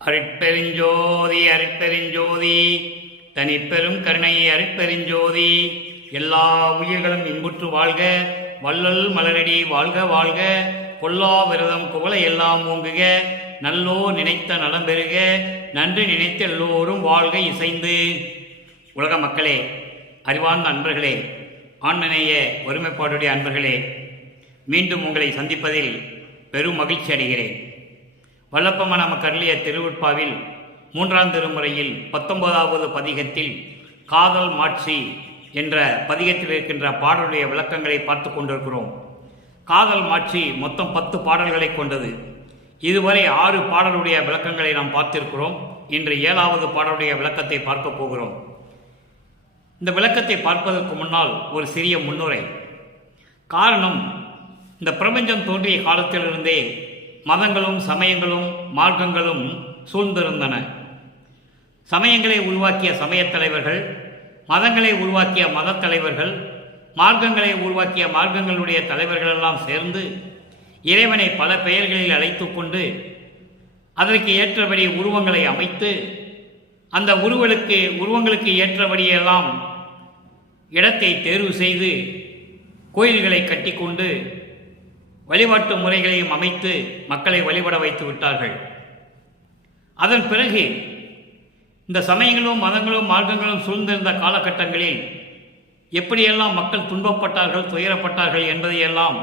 அருட்பெருஞ்சோதி அருட்பெருஞ்சோதி தனிப்பெரும் கருணை அருட்பெருஞ்சோதி. எல்லா உயிர்களும் இன்புற்று வாழ்க, வள்ளல் மலரடி வாழ்க வாழ்க. கொல்லா விரதம் குவளை எல்லாம் ஓங்குக, நல்லோ நினைத்த நலம் பெறுக, நன்றி நினைத்த எல்லோரும் வாழ்க இசைந்து. உலக மக்களே, அறிவார்ந்த அன்பர்களே, ஆன்மநேய ஒருமைப்பாடுடைய அன்பர்களே, மீண்டும் உங்களை சந்திப்பதில் பெரும் மகிழ்ச்சி அடைகிறேன். வல்லப்பம நமக்கு அருளிய திருவுட்பாவில் 3ஆம் திருமுறையில் 19வது பதிகத்தில் காதல் மாட்சி என்ற பதிகத்தில் இருக்கின்ற பாடலுடைய விளக்கங்களை பார்த்து கொண்டிருக்கிறோம். காதல் மாட்சி மொத்தம் 10 பாடல்களை கொண்டது. இதுவரை 6 பாடலுடைய விளக்கங்களை நாம் பார்த்திருக்கிறோம். இன்று 7வது பாடலுடைய விளக்கத்தை பார்க்க போகிறோம். இந்த விளக்கத்தை பார்ப்பதற்கு முன்னால் ஒரு சிறிய முன்னுரை. காரணம், இந்த பிரபஞ்சம் தோன்றிய காலத்திலிருந்தே மதங்களும் சமயங்களும் மார்க்கங்களும் சூழ்ந்திருந்தன. சமயங்களை உருவாக்கிய சமயத் தலைவர்கள், மதங்களை உருவாக்கிய மதத் தலைவர்கள், மார்க்கங்களை உருவாக்கிய மார்க்கங்களுடைய தலைவர்கள் எல்லாம் சேர்ந்து இறைவனை பல பெயர்களில் அழைத்து கொண்டு அதற்கு ஏற்றபடி உருவங்களை அமைத்து அந்த உருவங்களுக்கு ஏற்றபடியெல்லாம் இடத்தை தேர்வு செய்து கோயில்களை கட்டிக்கொண்டு வழிபாட்டு முறைகளையும் அமைத்து மக்களை வழிபட வைத்து விட்டார்கள். அதன் பிறகு இந்த சமயங்களும் மதங்களும் மார்க்கங்களும் சூழ்ந்திருந்த காலகட்டங்களில் எப்படியெல்லாம் மக்கள் துன்பப்பட்டார்கள், துயரப்பட்டார்கள் என்பதையெல்லாம்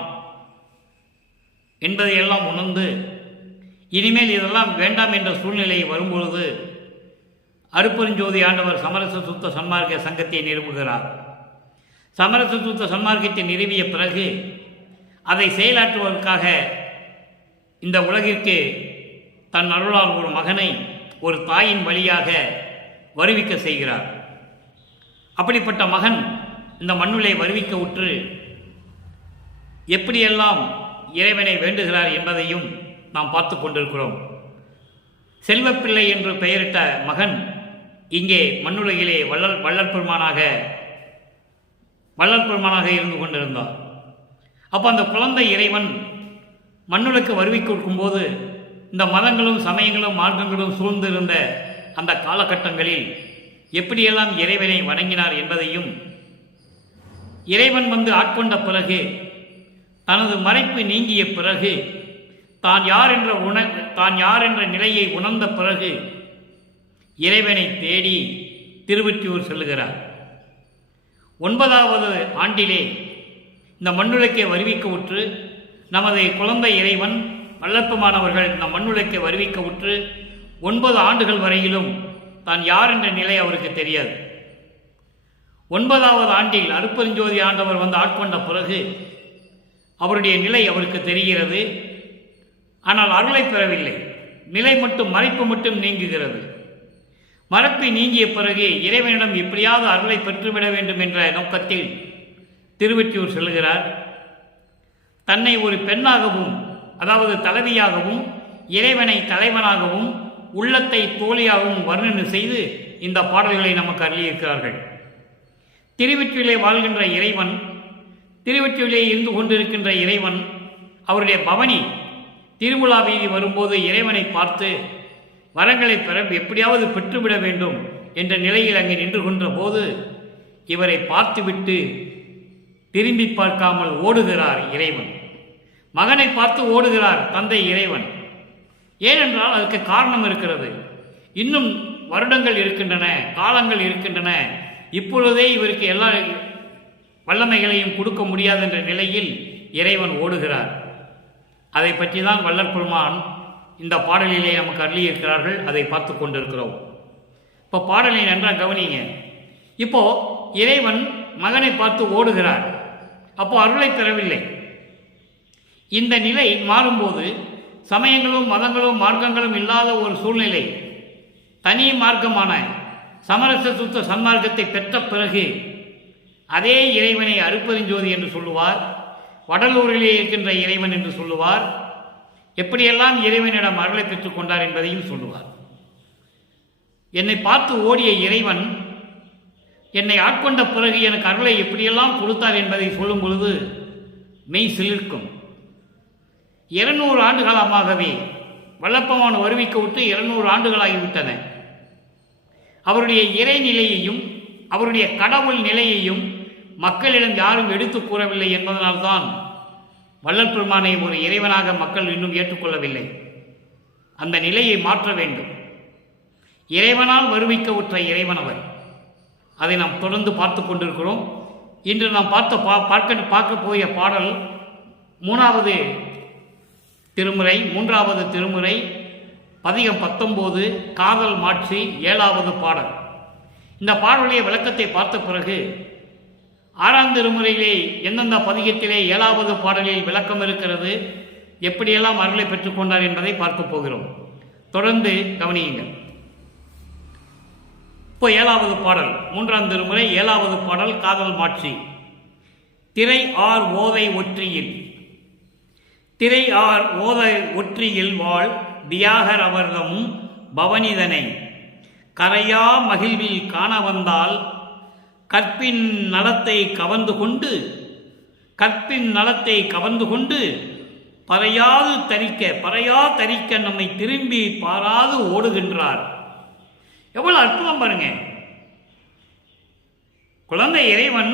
உணர்ந்து இனிமேல் இதெல்லாம் வேண்டாம் என்ற சூழ்நிலை வரும்பொழுது அருட்பெருஞ்சோதி ஆண்டவர் சமரச சுத்த சன்மார்க்க சங்கத்தை நிறுவுகிறார். சமரச சுத்த சன்மார்க்கத்தை நிறுவிய பிறகு அதை செயலாற்றுவதற்காக இந்த உலகிற்கு தன் அருளால் ஒரு மகனை ஒரு தாயின் வழியாக வருவிக்க செய்கிறார். அப்படிப்பட்ட மகன் இந்த மண்ணுளை வருவிக்க உற்று எப்படியெல்லாம் இறைவனை வேண்டுகிறார் என்பதையும் நாம் பார்த்து கொண்டிருக்கிறோம். செல்வப்பிள்ளை என்று பெயரிட்ட மகன் இங்கே மண்ணுலகிலே வள்ளல் பெருமானாக இருந்து கொண்டிருந்தார். அப்போ அந்த குழந்தை இறைவன் மண்ணுலக்கு வருவிக்க கொடுக்கும்போது இந்த மதங்களும் சமயங்களும் மார்க்கங்களும் சூழ்ந்திருந்த அந்த காலகட்டங்களில் எப்படியெல்லாம் இறைவனை வணங்கினார் என்பதையும், இறைவன் வந்து ஆட்கொண்ட பிறகு தனது மறைப்பு நீங்கிய பிறகு தான் யார் என்ற நிலையை உணர்ந்த பிறகு இறைவனை தேடி திருவொற்றியூர் செல்லுகிறார். 9வது ஆண்டிலே இந்த மண்ணுலக்கை வருவிக்க உற்று நமது குழந்தை இறைவன் வல்லப்பமானவர்கள் இந்த மண்ணுலக்கை வருவிக்க உற்று 9 ஆண்டுகள் வரையிலும் தான் யார் என்ற நிலை அவருக்கு தெரியாது. 9வது ஆண்டில் அருட்பெருஞ்சோதி ஆண்டவர் வந்து ஆட்கொண்ட பிறகு அவருடைய நிலை அவருக்கு தெரிகிறது. ஆனால் அருளை பெறவில்லை. நிலை மட்டும், மறைப்பு மட்டும் நீங்குகிறது. மறைப்பு நீங்கிய பிறகு இறைவனிடம் எப்படியாவது அருளை பெற்றுவிட வேண்டும் என்ற நோக்கத்தில் திருவொற்றியூர் செல்கிறார். தன்னை ஒரு பெண்ணாகவும், அதாவது தலைவியாகவும், இறைவனை தலைவனாகவும், உள்ளத்தை தோழியாகவும் வர்ணனை செய்து இந்த பாடல்களை நமக்கு அருளியிருக்கிறார்கள். திருவொற்றியூரிலே வாழ்கின்ற இறைவன், திருவொற்றியூரிலே இருந்து கொண்டிருக்கின்ற இறைவன் அவருடைய பவனி திருவிழா வீதி வரும்போது இறைவனை பார்த்து வரங்களை பெற எப்படியாவது பெற்றுவிட வேண்டும் என்ற நிலையில் அங்கே நின்று கொன்ற போது இவரை பார்த்துவிட்டு திரும்பி பார்க்காமல் ஓடுகிறார் இறைவன். மகனை பார்த்து ஓடுகிறார் தந்தை இறைவன். ஏனென்றால் அதுக்கு காரணம் இருக்கிறது. இன்னும் வருடங்கள் இருக்கின்றன, காலங்கள் இருக்கின்றன. இப்பொழுதே இவருக்கு எல்லா வல்லமைகளையும் கொடுக்க முடியாது என்ற நிலையில் இறைவன் ஓடுகிறார். அதை பற்றி தான் வள்ளல் பெருமான் இந்த பாடலிலே நமக்கு அருளியிருக்கிறார்கள். அதை பார்த்து கொண்டிருக்கிறோம். இப்போ பாடலை நன்றாக கவனிங்க. இப்போ இறைவன் மகனை பார்த்து ஓடுகிறார். அப்போ அருளை பெறவில்லை. இந்த நிலை மாறும்போது சமயங்களும் மதங்களும் மார்க்கங்களும் இல்லாத ஒரு சூழ்நிலை, தனி மார்க்கமான சமரச சுத்த சன்மார்க்கத்தை பெற்ற பிறகு அதே இறைவனை அருட்பெருஞ்சோதி என்று சொல்லுவார், வடலூரிலே இருக்கின்ற இறைவன் என்று சொல்லுவார். எப்படியெல்லாம் இறைவனிடம் அருளை பெற்றுக் கொண்டார் என்பதையும் சொல்லுவார். என்னை பார்த்து ஓடிய இறைவன் என்னை ஆட்கொண்ட பிறகு எனக்கு அருளை எப்படியெல்லாம் கொடுத்தார் என்பதை சொல்லும் பொழுது மெய் சிலிர்க்கும். 200 ஆண்டு காலமாகவே வல்லப்பமான வருவிக்க விட்டு 200 ஆண்டுகளாகிவிட்டன. அவருடைய இறைநிலையையும் அவருடைய கடவுள் நிலையையும் மக்களிடம் யாரும் எடுத்து கூறவில்லை என்பதனால்தான் வள்ளல் பெருமானை ஒரு இறைவனாக மக்கள் இன்னும் ஏற்றுக்கொள்ளவில்லை. அந்த நிலையை மாற்ற வேண்டும். இறைவனால் வருவிக்க உற்ற இறைவன் அவர். அதை நாம் தொடர்ந்து பார்த்து கொண்டிருக்கிறோம். இன்று நாம் பார்க்க போய பாடல் மூன்றாவது திருமுறை பதிகம் 19 காதல் மாட்சி 7வது பாடல். இந்த பாடலுடைய விளக்கத்தை பார்த்த பிறகு 6ஆம் திருமுறையிலே எந்தெந்த பதிகத்திலே 7வது பாடலில் விளக்கம் இருக்கிறது, எப்படியெல்லாம் அருளை பெற்றுக்கொண்டார் என்பதை பார்க்க போகிறோம். தொடர்ந்து கவனியுங்கள். இப்போ 7வது பாடல், 3ஆம் திருமுறை 7வது பாடல் காதல் மாட்சி. திரை ஆர் ஓதை ஒற்றியில், திரை ஆர் ஓதை ஒற்றியில் வாழ் தியாகர் அவர்தமும் பவனிதனை கரையா மகிழ்வில் காண வந்தால் கற்பின் நலத்தை கவர்ந்து கொண்டு பறையா தரிக்க நம்மை திரும்பி பாராது ஓடுகின்றார். எவ்வளவு அற்புதம் பாருங்க. குழந்தை இறைவன்,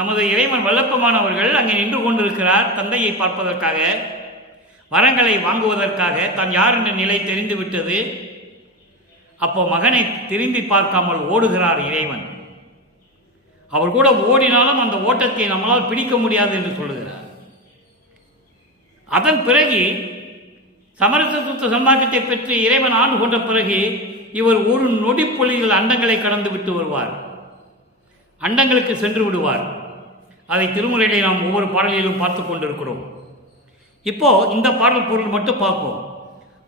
நமது இறைவன் வல்லப்பமானவர்கள் அங்கே நின்று கொண்டிருக்கிறார். தந்தையை பார்ப்பதற்காக, வரங்களை வாங்குவதற்காக. தான் யார் என்ற நிலை தெரிந்து விட்டது. அப்போ மகனை திரும்பி பார்க்காமல் ஓடுகிறார் இறைவன். அவர் கூட ஓடினாலும் அந்த ஓட்டத்தை நம்மளால் பிடிக்க முடியாது என்று சொல்லுகிறார். அதன் பிறகு சமரச சுத்த சன்மார்க்கத்தை பெற்று இறைவன் ஆண்டு கொண்ட பிறகு இவர் ஒரு நொடிப்பொழியில் அண்டங்களை கடந்து விட்டு வருவார். அண்டங்களுக்கு சென்று விடுவார். அதை திருமுறையிலே நாம் ஒவ்வொரு பாடலிலும் பார்த்து கொண்டிருக்கிறோம். இப்போ இந்த பாடல் பொருள் மட்டும் பார்ப்போம்.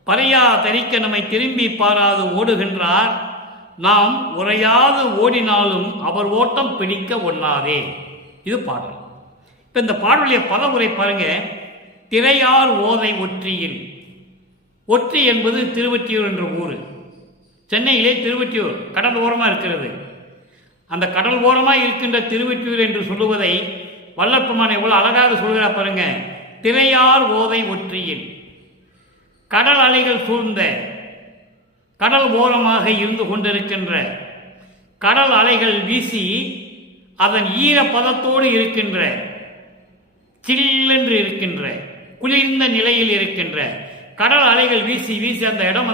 பறையா தரிக்க நம்மை திரும்பி பாராது ஓடுகின்றார், நாம் உரையாது ஓடினாலும் அவர் ஓட்டம் பிடிக்க ஒண்ணாதே. இது பாடல். இப்போ இந்த பாடலுடைய பதவுரை பாருங்க. திரையார் ஓதை ஒற்றியில். ஒற்றி என்பது திருவொற்றியூர் என்ற ஊர். சென்னையிலே திருவொற்றியூர் கடல் ஓரமாக இருக்கிறது. அந்த கடல் ஓரமாக இருக்கின்ற திருவொற்றியூர் என்று சொல்லுவதை வல்லப்பெருமான் எவ்வளவு அழகாக சொல்கிறார் பாருங்க. திரையார் ஓதை ஒற்றியில், கடல் அலைகள் சூழ்ந்த கடல் ஓரமாக இருந்து கொண்டிருக்கின்ற, கடல் அலைகள் வீசி அதன் ஈரப்பதத்தோடு இருக்கின்ற, சில்லென்று இருக்கின்ற, குளிர்ந்த நிலையில் இருக்கின்ற கடல் அலைகள் வீசி வீசி அந்த இடம்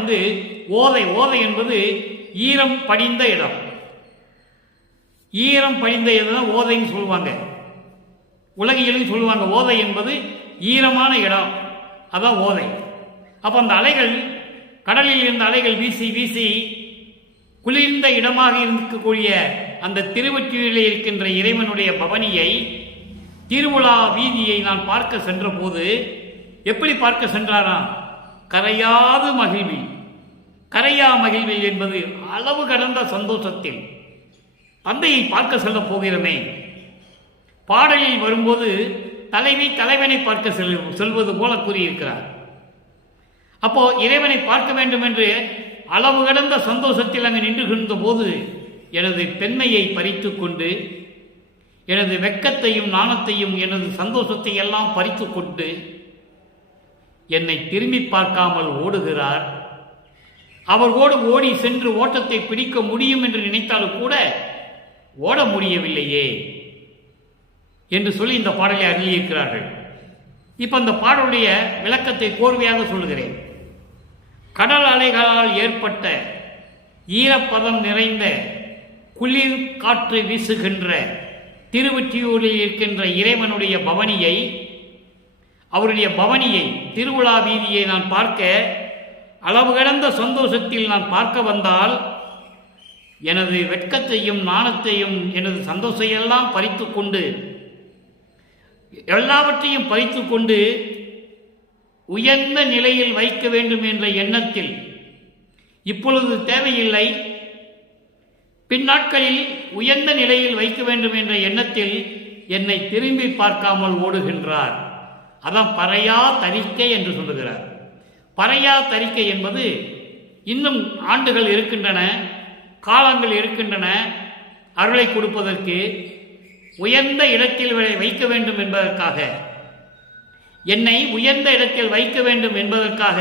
ஓதை. ஓதை என்பது ஈரம் படிந்த இடம். ஈரம் படிந்த இடம் ஓதைன்னு சொல்லுவாங்க. உலகியலும் சொல்லுவாங்க ஓதை என்பது ஈரமான இடம், அதான் ஓதை. அப்போ அந்த அலைகள், கடலில் இருந்த அலைகள் வீசி வீசி குளிர்ந்த இடமாக இருக்கக்கூடிய அந்த திருவொற்றியூரிலே இருக்கின்ற இறைவனுடைய பவனியை, திருவிழா வீதியை நான் பார்க்க சென்ற போது எப்படி பார்க்க சென்றாராம்? கரையாது மகிழ்வில். கரையா மகிழ்வில் என்பது அளவு கடந்த சந்தோஷத்தில் தந்தையை பார்க்க செல்ல போகிறோமே. பாடலில் வரும்போது தலைவனை பார்க்க செல்வது போல கூறியிருக்கிறார். அப்போ இறைவனை பார்க்க வேண்டும் என்று அளவு கடந்த சந்தோஷத்தில் அங்கு நின்றுகின்ற போது எனது பெண்மையை பறித்து கொண்டு, எனது வெட்கத்தையும் நாணத்தையும் எனது சந்தோஷத்தை எல்லாம் பறித்து கொண்டு என்னை திரும்பி பார்க்காமல் ஓடுகிறார். அவர் ஓடி சென்று ஓட்டத்தை பிடிக்க முடியும் என்று நினைத்தாலும் கூட ஓட முடியவில்லையே என்று சொல்லி இந்த பாடலை அருளியிருக்கிறார்கள். இப்ப அந்த பாடலுடைய விளக்கத்தை கோர்வையாக சொல்கிறேன். கடல் அலைகளால் ஏற்பட்ட ஈரப்பதம் நிறைந்த குளிர் காற்று வீசுகின்ற திருவொற்றியூரில் இருக்கின்ற இறைவனுடைய பவனியை, அவருடைய பவனியை, திருவிழா வீதியை நான் பார்க்க அளவு கடந்த சந்தோஷத்தில் நான் பார்க்க வந்தால் எனது வெட்கத்தையும் நாணத்தையும் எனது சந்தோஷத்தையெல்லாம் பறித்து கொண்டு, எல்லாவற்றையும் பறித்து கொண்டு உயர்ந்த நிலையில் வைக்க வேண்டும் என்ற எண்ணத்தில், இப்பொழுது தேவையில்லை, பின்னாட்களில் உயர்ந்த நிலையில் வைக்க வேண்டும் என்ற எண்ணத்தில் என்னை திரும்பி பார்க்காமல் ஓடுகின்றார். அதான் பறையா தரிக்கை என்று சொல்லுகிறார். பறையா தரிக்கை என்பது இன்னும் ஆண்டுகள் இருக்கின்றன, காலங்கள் இருக்கின்றன அருளை கொடுப்பதற்கு, உயர்ந்த இடத்தில் வைக்க வேண்டும் என்பதற்காக, என்னை உயர்ந்த இடத்தில் வைக்க வேண்டும் என்பதற்காக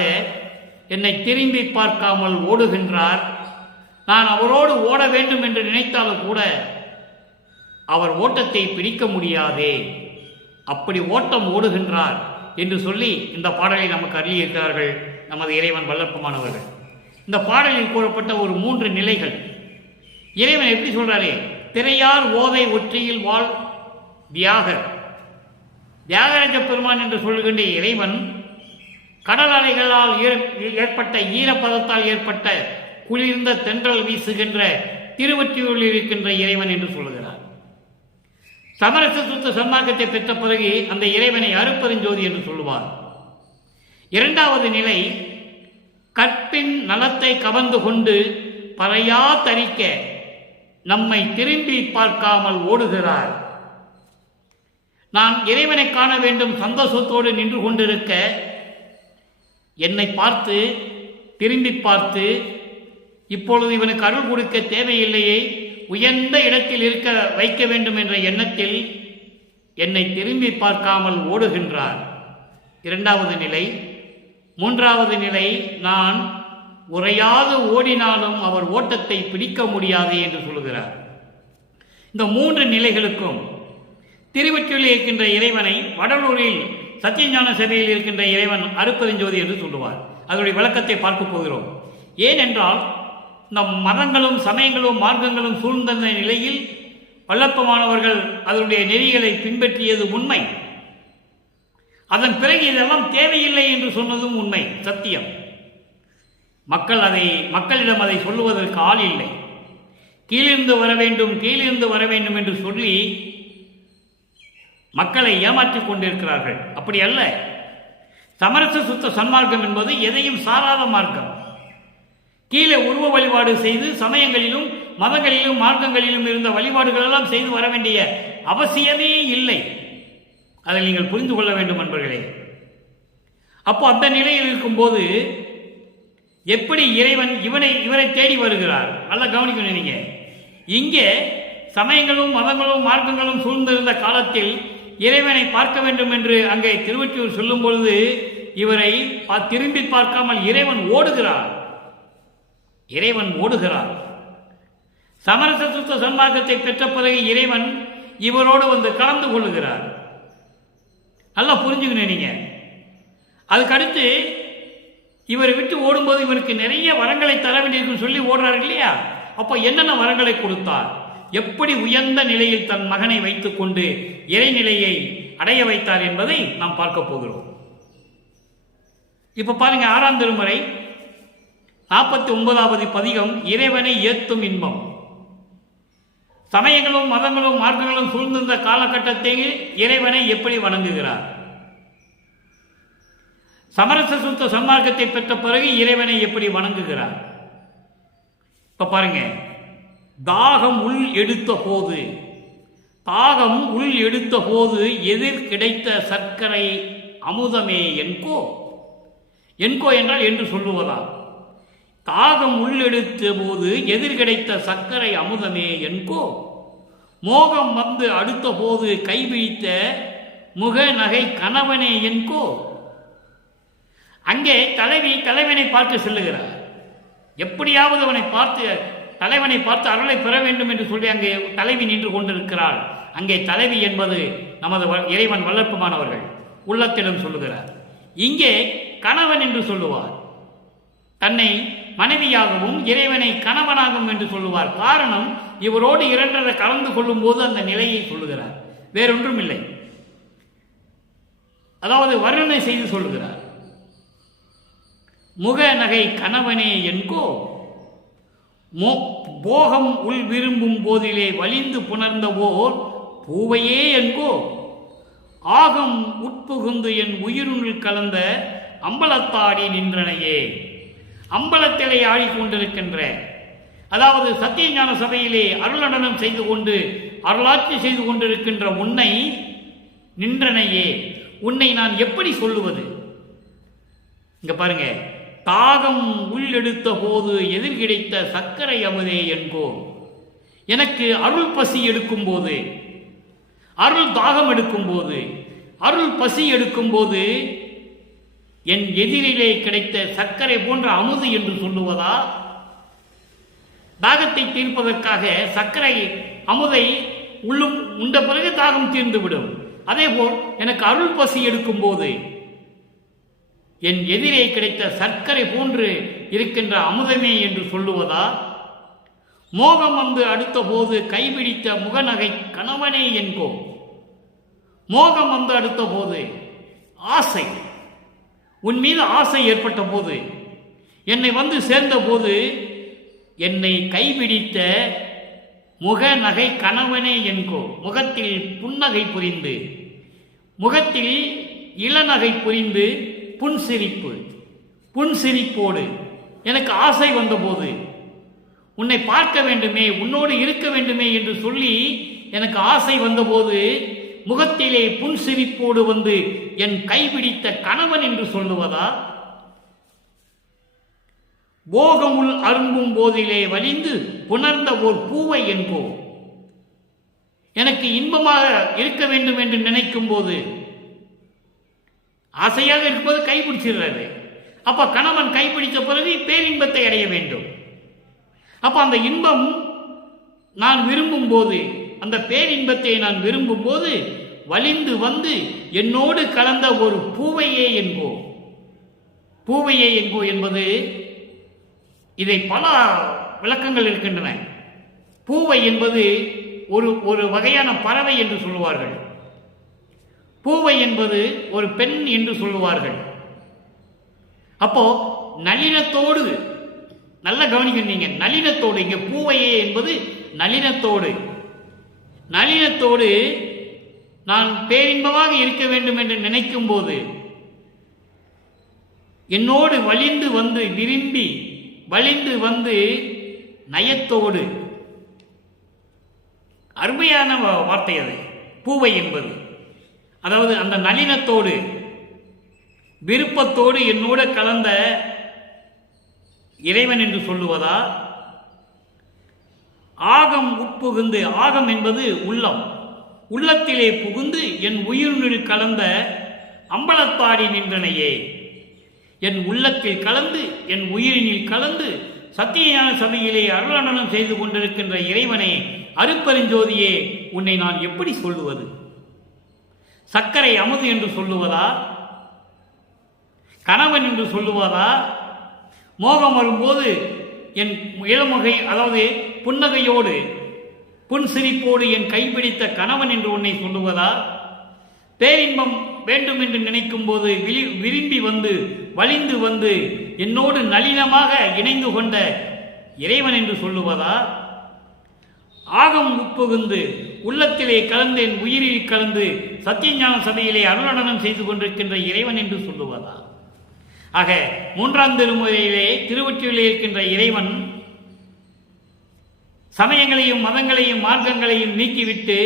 என்னை திரும்பி பார்க்காமல் ஓடுகின்றார். நான் அவரோடு ஓட வேண்டும் என்று நினைத்தாலும் கூட அவர் ஓட்டத்தை பிடிக்க முடியாதே, அப்படி ஓட்டம் ஓடுகின்றார் என்று சொல்லி இந்த பாடலை நமக்கு அருளியிருக்கிறார்கள் நமது இறைவன் வல்லற்பமானவர்கள். இந்த பாடலில் கூறப்பட்ட ஒரு 3 நிலைகள் இறைவன் எப்படி சொல்றாரே, திரையார் ஓதை ஒற்றியில் வாழ் தியாகராஜ பெருமான் என்று சொல்கின்ற இறைவன் கடல் அலைகளால் ஏற்பட்ட ஈரப்பதத்தால் ஏற்பட்ட குளிர்ந்த தென்றல் வீசுகின்ற திருவொற்றியூரில் இருக்கின்ற இறைவன் என்று சொல்கிறார். சமரச சுத்த சன்மார்க்கத்தை பெற்ற பிறகு அந்த இறைவனை அருட்பெருஞ்சோதி என்று சொல்லுவார். 2வது நிலை, கற்பின் நலத்தை கவர்ந்து கொண்டு பறையா தரிக்க நம்மை திரும்பி பார்க்காமல் ஓடுகிறார். நான் இறைவனை காண வேண்டும் சந்தோஷத்தோடு நின்று கொண்டிருக்க என்னை பார்த்து திரும்பி பார்த்து இப்பொழுது இவனுக்கு அருள் கொடுக்க தேவையில்லையே, உயர்ந்த இடத்தில் இருக்க வைக்க வேண்டும் என்ற எண்ணத்தில் என்னை திரும்பி பார்க்காமல் ஓடுகின்றார். 2வது நிலை. 3வது நிலை, நான் உரையாது ஓடினாலும் அவர் ஓட்டத்தை பிடிக்க முடியாது என்று சொல்கிறார். இந்த 3 நிலைகளுக்கும் திருவொற்றியூரில் இருக்கின்ற இறைவனை வடலூரில் சத்தியஞான சபையில் இருக்கின்ற இறைவன் அருட்பெருஞ்சோதி என்று சொல்லுவார். அதனுடைய விளக்கத்தை பார்க்க போகிறோம். ஏனென்றால் நம் மதங்களும் சமயங்களும் மார்க்கங்களும் சூழ்ந்த நிலையில் வல்லற்பமானவர்கள் அதனுடைய நெறிகளை பின்பற்றியது உண்மை. அதன் பிறகு இதெல்லாம் தேவையில்லை என்று சொன்னதும் உண்மை, சத்தியம். மக்களிடம் அதை சொல்லுவதற்கு ஆள் இல்லை. கீழிருந்து வர வேண்டும் கீழிருந்து வர வேண்டும் என்று சொல்லி மக்களை ஏமாற்றிக் கொண்டிருக்கிறார்கள். அப்படி அல்ல. சமரச சுத்த சன்மார்க்கம் என்பது எதையும் சாராத மார்க்கம். கீழே உருவ வழிபாடு செய்து சமயங்களிலும் மதங்களிலும் மார்க்கங்களிலும் இருந்த வழிபாடுகள் எல்லாம் செய்து வர வேண்டிய அவசியமே இல்லை. அதை நீங்கள் புரிந்து கொள்ள வேண்டும் நண்பர்களே. அப்போ அந்த நிலையில் இருக்கும்போது எப்படி இறைவன் இவரை தேடி வருகிறார்? நல்லா கவனிக்கணும். நீங்க இங்கே சமயங்களும் மதங்களும் மார்க்கங்களும் சூழ்ந்திருந்த காலத்தில் இறைவனை பார்க்க வேண்டும் என்று அங்கே திருவொற்றியூர் சொல்லும் பொழுது இவரை திரும்பி பார்க்காமல் இறைவன் ஓடுகிறார். சமரச சுத்த சன்மார்க்கத்தை பெற்ற பிறகு இறைவன் இவரோடு வந்து கலந்து கொள்ளுகிறார். நல்லா புரிஞ்சுக்கணும் நீங்க. அதுக்கடுத்து இவரை விட்டு ஓடும்போது இவருக்கு நிறைய வரங்களை தர வேண்டியிருக்கும் சொல்லி ஓடுறாரு இல்லையா? அப்போ என்னென்ன வரங்களை கொடுத்தார், எப்படி உயர்ந்த நிலையில் தன் மகனை வைத்துக் கொண்டு இறைநிலையை அடைய வைத்தார் என்பதை நாம் பார்க்க போகிறோம். இப்ப பாருங்க, 6ஆம் திருமுறை 49வது பதிகம், இறைவனை ஏத்தும் இன்பம். சமயங்களும் மதங்களும் மார்க்கங்களும் சூழ்ந்திருந்த காலகட்டத்தில் இறைவனை எப்படி வணங்குகிறார்? சமரச சுத்த சன்மார்க்கத்தை பெற்ற பிறகு இறைவனை எப்படி வணங்குகிறார்? இப்ப பாருங்க, தாகம் உள் எடுத்த போது எதிர் கிடைத்த சர்க்கரை அமுதமே என்கோ என்றால் என்று சொல்லுவதா? தாகம் உள்ளெடுத்த போது எதிர் கிடைத்த சர்க்கரை அமுதமே என்கோ, மோகம் வந்து அடுத்த போது கைபிடித்த முக நகை கணவனே என்கோ. அங்கே தலைவனை பார்த்து செல்லுகிறார். எப்படியாவது தலைவனை பார்த்து அருளை பெற வேண்டும் என்று சொல்லி அங்கே தலைவி நின்று கொண்டிருக்கிறாள். அங்கே தலைவி என்பது நமது இறைவன் வல்லற்பமானவர்கள் உள்ளத்திடம் சொல்லுகிறார். இங்கே கணவன் என்று சொல்லுவார். தன்னை மனைவியாகவும் இறைவனை கணவனாகவும் என்று சொல்லுவார். காரணம், இவரோடு இரண்டரை கலந்து கொள்ளும் போது அந்த நிலையை சொல்லுகிறார். வேறொன்றும் இல்லை. அதாவது வர்ணனை செய்து சொல்லுகிறார். முக நகை கணவனே என்கோ, போகம் உள் விரும்பும் போதிலே வலிந்து புணர்ந்த ஓர் பூவையே என்கோ, ஆகம் உட்புகுந்து என் உயிருள் கலந்த அம்பலத்தாடி நின்றனையே. அம்பலத்திலே ஆடிக்கொண்டிருக்கின்ற, அதாவது சத்தியஞான சபையிலே அருளடனம் செய்து கொண்டு அருளாட்சி செய்து கொண்டிருக்கின்ற உன்னை நின்றனையே, உன்னை நான் எப்படி சொல்லுவது? இங்க பாருங்க, தாகம் உள்ளெடுத்த போது எதிர் கிடைத்த சர்க்கரை அமுதே என்கோ. எனக்கு அருள் பசி எடுக்கும் போது, அருள் தாகம் எடுக்கும் போது, அருள் பசி எடுக்கும் போது என் எதிரிலே கிடைத்த சர்க்கரை போன்ற அமுது என்று சொல்லுவதா? தாகத்தை தீர்ப்பதற்காக சர்க்கரை அமுதை உள்ளும் உண்ட பிறகு தாகம் தீர்ந்துவிடும். அதேபோல் எனக்கு அருள் பசி எடுக்கும் போது என் எதிரே கிடைத்த சர்க்கரை போன்று இருக்கின்ற அமுதமே என்று சொல்லுவதா? மோகம் வந்து அடுத்த போது கைபிடித்த முகநகை கணவனே என்கோ. மோகம் வந்து அடுத்த போது ஆசை, உன் மீது ஆசை ஏற்பட்ட போது, என்னை வந்து சேர்ந்த போது, என்னை கைபிடித்த முகநகை கணவனே என்கோ. முகத்தில் புன்னகை புரிந்து, முகத்தில் இளநகை புரிந்து, புன்சிரிப்போடு எனக்கு ஆசை வந்தபோது, உன்னை பார்க்க வேண்டுமே, உன்னோடு இருக்க வேண்டுமே என்று சொல்லி எனக்கு ஆசை வந்தபோது, முகத்திலே புன்சிரிப்போடு வந்து என் கைபிடித்த கணவன் என்று சொல்லுவதா? போகமுள் அரும்பும் போதிலே வலிந்து புணர்ந்த ஓர் பூவை என்போ. எனக்கு இன்பமாக இருக்க வேண்டும் என்று நினைக்கும் போது, ஆசையாக இருப்பது கைப்பிடிச்சிடுறது. அப்ப கணவன் கைப்பிடித்த பிறகு பேரின்பத்தை அடைய வேண்டும். அப்ப அந்த இன்பம் நான் விரும்பும் போது, அந்த பேரின்பத்தை நான் விரும்பும் போது வலிந்து வந்து என்னோடு கலந்த ஒரு பூவையே என்போ. பூவையே என்போ என்பது, இதை பல விளக்கங்கள் இருக்கின்றன. பூவை என்பது ஒரு வகையான பறவை என்று சொல்லுவார்கள். பூவை என்பது ஒரு பெண் என்று சொல்லுவார்கள். அப்போ நளினத்தோடு, நல்ல கவனிக்கிறீங்க, நளினத்தோடு, இங்க பூவையே என்பது நளினத்தோடு, நளினத்தோடு நான் பேரின்பமாக இருக்க வேண்டும் என்று நினைக்கும் போது என்னோடு வலிந்து வந்து விரும்பி வலிந்து வந்து நயத்தோடு, அருமையான வார்த்தை அது பூவை என்பது. அதாவது அந்த நளினத்தோடு விருப்பத்தோடு என்னோடு கலந்த இறைவன் என்று சொல்லுவதா? ஆகம் உட்புகுந்து, ஆகம் என்பது உள்ளம், உள்ளத்திலே புகுந்து என் உயிரினில் கலந்த அம்பலத்தாடி நின்றனையே. என் உள்ளத்தில் கலந்து என் உயிரினில் கலந்து சத்தியஞான சபையிலே அருளடனம் செய்து கொண்டிருக்கின்ற இறைவனே, அருப்பெருஞ்சோதியே, உன்னை நான் எப்படி சொல்லுவது? சர்க்கரை அமுது என்று சொல்லுவதா? கணவன் என்று சொல்லுவதா? மோகம் வரும்போது என் இளமுகை, அதாவது புன்னகையோடு புன்சிரிப்போடு என் கைப்பிடித்த கணவன் என்று உன்னை சொல்லுவதா? பேரின்பம் வேண்டும் என்று நினைக்கும் போது விரும்பி வந்து வலிந்து வந்து என்னோடு நளினமாக இணைந்து கொண்ட இறைவன் என்று சொல்லுவதா? ஆகம் உட்புகுந்து உள்ளத்திலே கலந்து என் உயிரில் கலந்து சத்தியஞான சபையிலே அருளடனம் செய்து கொண்டிருக்கின்ற இறைவன் என்று சொல்லுவதா? ஆக மூன்றாம் திருமுறையிலே திருவொற்றியிலே இருக்கின்ற இறைவன் சமயங்களையும் மதங்களையும் மார்க்கங்களையும் நீக்கிவிட்டு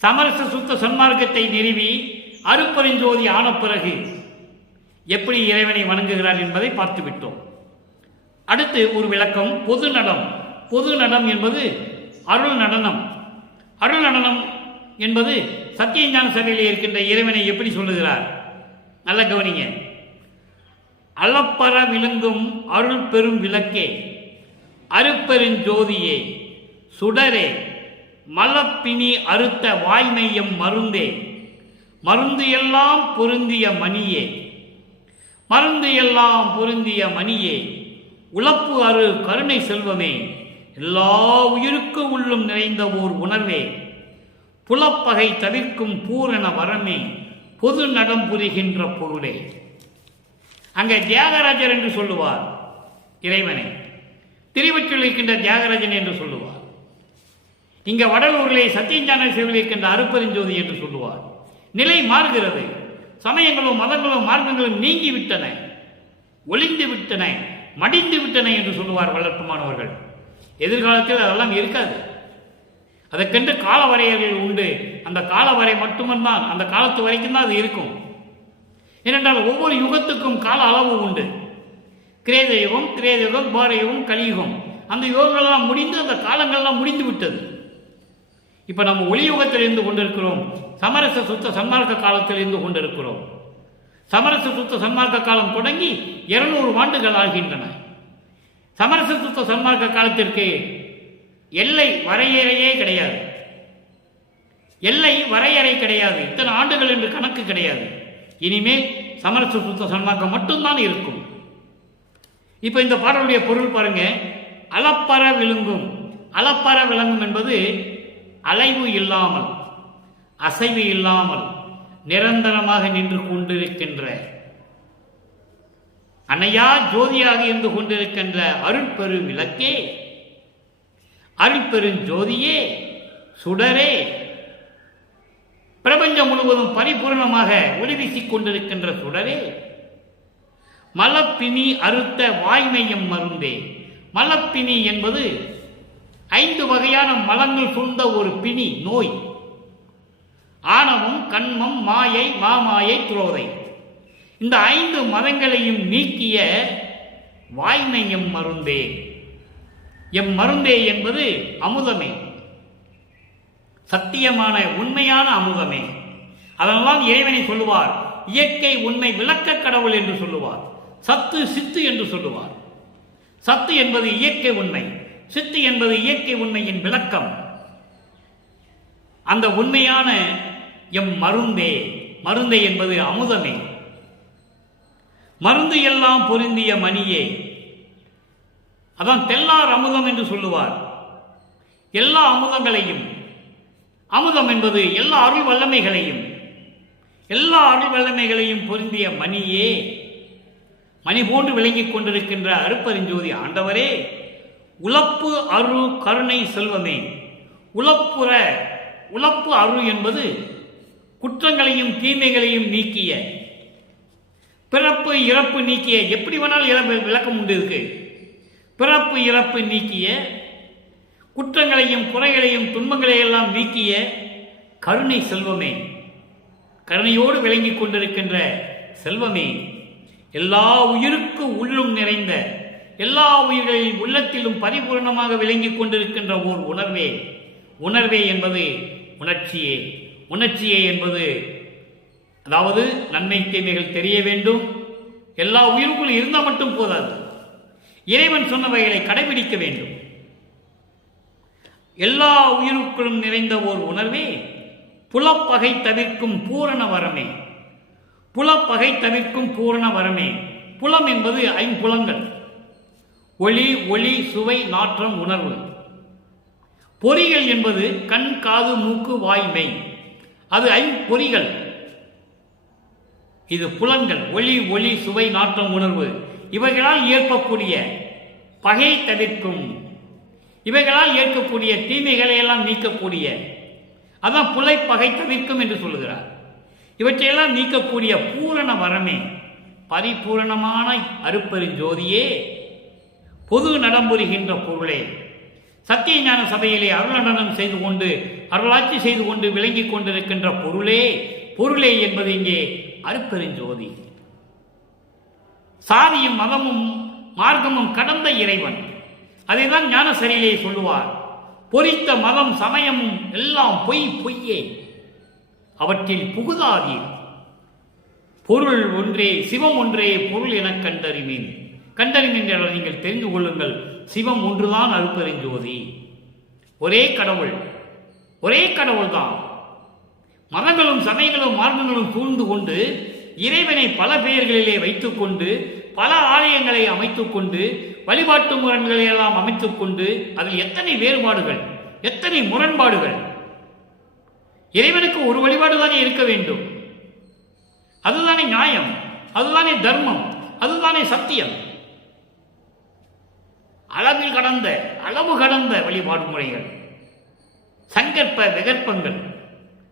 சமரச சுத்த சன்மார்க்கத்தை நிறுவி அருப்பெருஞ்சோதி ஆன பிறகு எப்படி இறைவனை வணங்குகிறார் என்பதை பார்த்துவிட்டோம். அடுத்து ஒரு விளக்கம், பொது நடம். பொது நடம் என்பது அருள் நடனம். அருள் நடனம் என்பது சத்தியஞான சபையிலே இருக்கின்ற இறைவனை எப்படி சொல்லுகிறார்? நல்ல கவனிங்க. அளப்பற விளங்கும் அருள் பெரும் விளக்கே, அருப்பெருஞ்சோதியே, சுடரே, மலப்பினி அறுத்த வாய்மையம் மருந்தே, மருந்து எல்லாம் பொருந்திய மணியே, மருந்து எல்லாம் பொருந்திய மணியே, உழப்பு அரு கருணை செல்வமே, எல்லா உயிருக்கும் உள்ளும் நிறைந்த ஓர் உணர்வே, புலப்பகை தவிர்க்கும் பூரண வரமே, பொது நடம் புரிகின்ற பொருளே. அங்கே தியாகராஜர் என்று சொல்லுவார் இறைவனை, திருவொற்றியில் இருக்கின்ற தியாகராஜன் என்று சொல்லுவார். இங்க வடலூரிலே சத்தியஞான சேவையில் இருக்கின்ற அருப்பெருஞ்சோதி என்று சொல்லுவார். நிலை மாறுகிறது. சமயங்களும் மதங்களும் மார்க்கங்களும் நீங்கி விட்டன, ஒளிந்து விட்டன, மடிந்து விட்டன என்று சொல்லுவார் வளர்ப்புமானவர்கள். எதிர்காலத்தில் அதெல்லாம் இருக்காது. அதற்கென்று கால வரையறைகள் உண்டு. அந்த கால வரை மட்டும்தான், அந்த காலத்து வரைக்கும் தான் அது இருக்கும். ஏனென்றால் ஒவ்வொரு யுகத்துக்கும் கால அளவு உண்டு. கிரேத யுகம், திரேத யுகம், துவார யுகம், கலியுகம், அந்த யுகங்கள்லாம் முடிந்து அந்த காலங்கள்லாம் முடிந்து விட்டது. இப்ப நம்ம ஒளி யுகத்தில் இருந்து கொண்டிருக்கிறோம், சமரச சுத்த சன்மார்க்க காலத்தில் இருந்து கொண்டிருக்கிறோம். சமரச சுத்த சன்மார்க்க காலம் தொடங்கி 200 ஆண்டுகள் ஆகின்றன. சமரச சுத்த சன்மார்க்க காலத்திற்கு எல்லை வரையறையே கிடையாது. எல்லை வரையறை கிடையாது. இத்தனை ஆண்டுகள் என்று கணக்கு கிடையாது. இனிமேல் சமரச சுத்த சன்மார்க்கம் மட்டும்தான் இருக்கும். இப்ப இந்த பாடலுடைய பொருள் பாருங்க. அளப்பற விழுங்கும். அளப்பற விளங்கும் என்பது அலைவு இல்லாமல், அசைவு இல்லாமல் நிரந்தரமாக நின்று கொண்டிருக்கின்ற, அணையா ஜோதியாக இருந்து கொண்டிருக்கின்ற அருட்பெரு விளக்கே, அருட்பெரும் ஜோதியே, சுடரே, பிரபஞ்சம் முழுவதும் பரிபூர்ணமாக ஒளி வீசிக் கொண்டிருக்கின்ற சுடரே, மலப்பினி அறுத்த வாய்மையும் மருந்தே. மலப்பினி என்பது 5 வகையான மலங்கள் சூழ்ந்த ஒரு பிணி, நோய். ஆணவம், கண்மம், மாயை, மாமாயை, துரோதை. இந்த 5 மதங்களையும் நீக்கிய வாய்மையும் மருந்தே. எம் மருந்தே என்பது அமுதமே, சத்தியமான உண்மையான அமுதமே. அதனால் இறைவனை சொல்லுவார் இயற்கை உண்மை விளக்க கடவுள் என்று சொல்லுவார். சத்து சித்து என்று சொல்லுவார். சத்து என்பது இயற்கை உண்மை, சித்து என்பது இயற்கை உண்மையின் விளக்கம். அந்த உண்மையான எம் மருந்தே, மருந்தே என்பது அமுதமே. மருந்து எல்லாம் பொருந்திய மணியே. அதான் தெல்லார் அமுதம் என்று சொல்லுவார். எல்லா அமுதங்களையும், அமுதம் என்பது எல்லா அருள் வல்லமைகளையும், எல்லா அருள் வல்லமைகளையும் பொருந்திய மணியே, மணி போன்று விளங்கிக் கொண்டிருக்கின்ற அருட்பெருஞ்சோதி ஆண்டவரே, உலப்பு அரு கருணை செல்வமே. உலப்பு அரு என்பது குற்றங்களையும் தீமைகளையும் நீக்கிய, பிறப்பு இறப்பு நீக்கிய. எப்படி வேணாலும் விளக்கம் உண்டு இருக்கு. பிறப்பு இறப்பு நீக்கிய, குற்றங்களையும் குறைகளையும் துன்பங்களையெல்லாம் நீக்கிய கருணை செல்வமே, கருணையோடு விளங்கிக் கொண்டிருக்கின்ற செல்வமே, எல்லா உயிருக்கு உள்ளும் நிறைந்த, எல்லா உயிர்களின் உள்ளத்திலும் பரிபூர்ணமாக விளங்கிக் கொண்டிருக்கின்ற ஓர் உணர்வே. உணர்வே என்பது உணர்ச்சியே. உணர்ச்சியே என்பது அதாவது நன்மை தீமைகள் தெரிய வேண்டும். எல்லா உயிருக்குள் இருந்தால் மட்டும் போதாது, இறைவன் சொன்னவைகளை கடைபிடிக்க வேண்டும். எல்லா உயிருக்குள்ளும் நிறைந்த ஓர் உணர்வே புலப்பகை தவிர்க்கும் பூரண வரமே. புலப்பகை தவிர்க்கும் பூரண வரமே. புலம் என்பது 5 புலங்கள்: ஒளி, ஒளி, சுவை, நாற்றம், உணர்வு. பொறிகள் என்பது கண், காது, மூக்கு, வாய், மெய். அது 5 பொறிகள். இது புலன்கள்: ஒளி, ஒளி, சுவை, நாற்றம், உணர்வு. இவைகளால் ஏற்பக்கூடிய பகை தவிர்க்கும், இவைகளால் ஏற்கக்கூடிய தீமைகளை எல்லாம் நீக்கக்கூடிய, அதான் புலை பகை தவிர்க்கும் என்று சொல்லுகிறார். இவற்றையெல்லாம் நீக்கக்கூடிய பூரண வரமே, பரிபூரணமான அருட்பெருஞ்சோதியே, பொது நடம்புரிகின்ற பொருளே, சத்திய ஞான சபையிலே அருள் நடனம் செய்து கொண்டு, அருளாட்சி செய்து கொண்டு விளங்கிக் கொண்டிருக்கின்ற பொருளே. பொருளே என்பது இங்கே அருட்பெருஞ்சோதி. சாதியும் மதமும் மார்க்கமும் கடந்த இறைவன். அதைதான் ஞான சரியிலே சொல்லுவார். பொறித்த மதம் சமயமும் எல்லாம் பொய், பொய்யே, அவற்றில் புகுதாதீர். பொருள் ஒன்றே, சிவம் ஒன்றே பொருள் என கண்டறிமேன். கண்டறிமேன் என்ற நீங்கள் தெரிந்து கொள்ளுங்கள், சிவம் ஒன்றுதான் அருட்பெருஞ்சோதி. ஒரே கடவுள், ஒரே கடவுள் தான். மதங்களும் சமயங்களும் மார்க்கங்களும் சூழ்ந்து கொண்டு இறைவனை பல பெயர்களிலே வைத்துக் கொண்டு, பல ஆலயங்களை அமைத்துக் கொண்டு, வழிபாட்டு முரண்களை எல்லாம் அமைத்துக் கொண்டு, அதில் எத்தனை வேறுபாடுகள், எத்தனை முரண்பாடுகள். இறைவனுக்கு ஒரு வழிபாடுதானே இருக்க வேண்டும். அதுதானே நியாயம், அதுதானே தர்மம், அதுதானே சத்தியம். அளவு கடந்த வழிபாடு முறைகள், சங்கற்ப விகற்பங்கள்,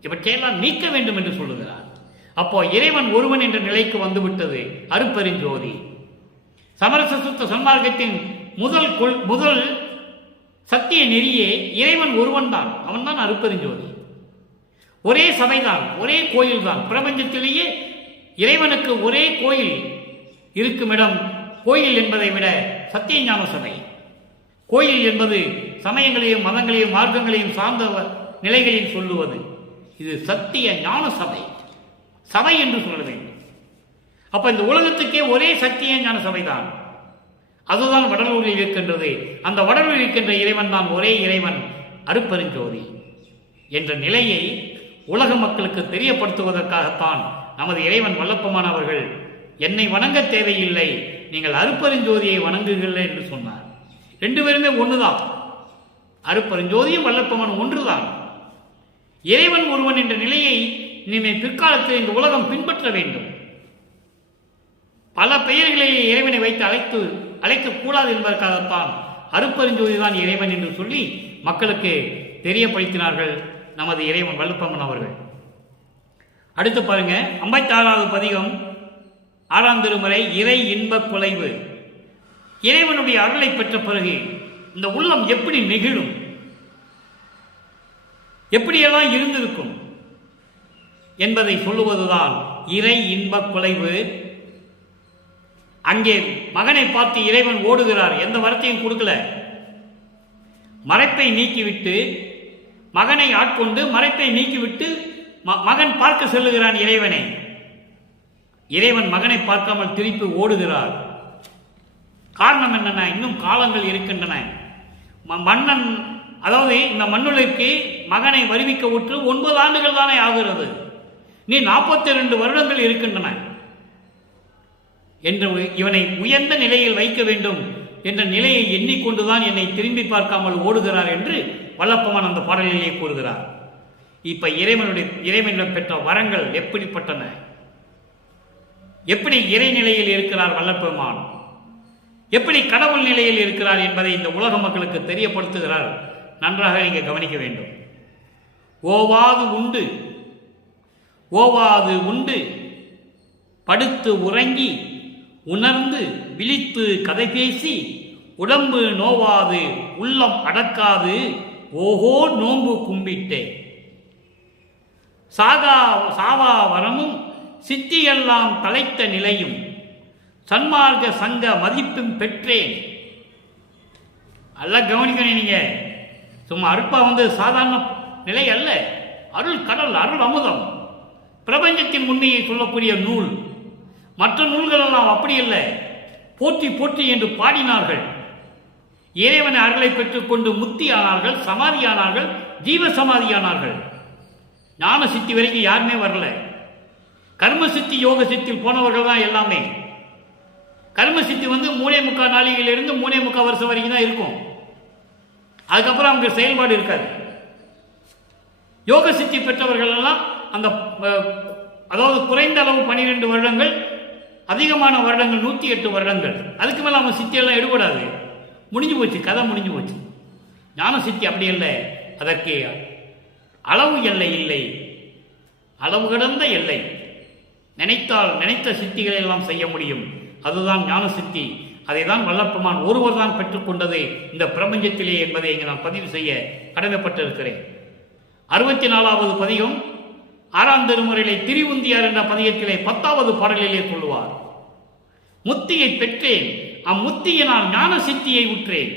இவற்றையெல்லாம் நீக்க வேண்டும் என்று சொல்லுகிறார். அப்போ இறைவன் ஒருவன் என்ற நிலைக்கு வந்துவிட்டது அருட்பெருஞ்சோதி. சமரச சுத்த சன்மார்க்கத்தின் முதல் சத்திய நெறியே இறைவன் ஒருவன் தான். அவன் தான் அருட்பெருஞ்சோதி. ஒரே சபைதான், ஒரே கோயில் தான். பிரபஞ்சத்திலேயே இறைவனுக்கு ஒரே கோயில் இருக்கும் இடம் கோயில் என்பதை விட சத்திய ஞான சபை. கோயில் என்பது சமயங்களையும் மதங்களையும் மார்க்கங்களையும் சார்ந்த நிலைகளில் சொல்லுவது. இது சத்திய ஞான சபை. சபை என்று சொல்ல வேண்டும். அப்ப இந்த உலகத்துக்கே ஒரே சக்தியே ஞான சபைதான். அதுதான் வடலூரில் இருக்கின்றது. அந்த வடலூரில் இருக்கின்ற இறைவன் தான் ஒரே இறைவன், அருட்பெருஞ்சோதி என்ற நிலையை உலக மக்களுக்கு தெரியப்படுத்துவதற்காகத்தான் நமது இறைவன் வல்லப்பமான் அவர்கள் என்னை வணங்க தேவையில்லை, நீங்கள் அருட்பெருஞ்சோதியை வணங்குங்கள் என்று சொன்னார். ரெண்டு பேருமே ஒன்றுதான். அருட்பெருஞ்சோதியும் வல்லப்பமான் ஒன்றுதான். இறைவன் ஒருவன் என்ற நிலையை இனிமேல் பிற்காலத்தில் இந்த உலகம் பின்பற்ற வேண்டும். பல பெயர்களிலே இறைவனை வைத்து அழைக்கக்கூடாது என்பதற்காகத்தான் அருட்பெருஞ்சோதி தான் இறைவன் என்று சொல்லி மக்களுக்கு தெரியப்படுத்தினார்கள் நமது இறைவன் வல்லப்பமான் அவர்கள். அடுத்து பாருங்க, 56வது பதிகம், 6ஆம் திருமுறை, இறை இன்பக் குலைவு. இறைவனுடைய அருளை பெற்ற பிறகு இந்த உள்ளம் எப்படி நெகிழும், எப்படியெல்லாம் இருந்திருக்கும் என்பதை சொல்லுவதுதான் இறை இன்பக் குலைவு. அங்கே மகனை பார்த்து இறைவன் ஓடுகிறார், எந்த வரத்தையும் கொடுக்கல. மறைப்பை நீக்கிவிட்டு மகனை ஆட்கொண்டு மறைப்பை நீக்கிவிட்டு மகன் பார்க்க செல்லுகிறான் இறைவனை. இறைவன் மகனை பார்க்காமல் திருப்பி ஓடுகிறார். காரணம் என்னென்ன, இன்னும் காலங்கள் இருக்கின்றன. மன்னன், அதாவது இந்த மண்ணுலகிற்கு மகனை வருவிக்க உற்று 9 ஆண்டுகள் தானே ஆகிறது, நீ 42 வருடங்கள் இருக்கின்றன என்று இவனை உயர்ந்த நிலையில் வைக்க வேண்டும் என்ற நிலையை எண்ணிக்கொண்டுதான் என்னை திரும்பி பார்க்காமல் ஓடுகிறார் என்று வல்லப்பமான் அந்த பாடலிலே கூறுகிறார். இப்ப இறைவனிடம் பெற்ற வரங்கள் எப்படிப்பட்டன, எப்படி இறைநிலையில் இருக்கிறார் வல்லப்பெருமான், எப்படி கடவுள் நிலையில் இருக்கிறார் என்பதை இந்த உலக மக்களுக்கு தெரியப்படுத்துகிறார். நன்றாக நீங்க கவனிக்க வேண்டும். ஓவாது உண்டு படுத்து உறங்கி உணர்ந்து விழித்து கதை பேசி உடம்பு நோவாது உள்ளம் அடக்காது ஓஹோ நோம்பு கும்பிட்டே சாவா வரமும் சித்தியெல்லாம் தலைத்த நிலையும் சன்மார்க்க சங்க மதிப்பும் பெற்றேன். அல்ல கவனிக்கணும் நீங்க, சும்மா அருட்பா சாதாரண நிலை அல்ல, அருள் கடல், அருள் அமுதம், பிரபஞ்சத்தின் உண்மையை சொல்லக்கூடிய நூல். மற்ற நூல்களெல்லாம் அப்படி இல்லை, போற்றி போற்றி என்று பாடினார்கள். இறைவனை அருளை பெற்றுக்கொண்டு முக்தியானார்கள், சமாதியானார்கள், ஜீவ சமாதியானார்கள். ஞான சித்தி வரைக்கும் யாருமே வரல. கர்ம சித்தி யோக சித்தில் போனவர்கள் தான் எல்லாமே. கர்ம சித்தி 3.25 நாளிகையிலிருந்து 3.25 வருஷம் வரைக்கும் தான் இருக்கும். அதுக்கப்புறம் அவங்க செயல்பாடு இருக்காது. யோக சித்தி பெற்றவர்கள் எல்லாம் அந்த, அதாவது குறைந்த அளவு 12 வருடங்கள், அதிகமான வருடங்கள் 108 வருடங்கள். அதுக்கு மேலே அவங்க சித்தியெல்லாம் எடுபடாது, முடிஞ்சு போச்சு, கதை முடிஞ்சு போச்சு. ஞான சித்தி அப்படி இல்லை, அதற்கு அளவு எல்லை இல்லை, அளவு கடந்த எல்லை. நினைத்தால் நினைத்த சித்திகளை எல்லாம் செய்ய முடியும். அதுதான் ஞான சித்தி. அதை தான் வல்லப்பெருமான் ஒருவர் தான் பெற்றுக்கொண்டது இந்த பிரபஞ்சத்திலே என்பதை இங்கே நான் பதிவு செய்ய கடமைப்பட்டிருக்கிறேன். 64வது பதிகம், 6ஆம் திருமுறையிலே திரிவுந்தியார் என்ற பதிகத்திலே 10வது பாடலிலே சொல்லுவார், முத்தியை பெற்றேன், அம்முத்தியினால் ஞான சித்தியை உற்றேன்.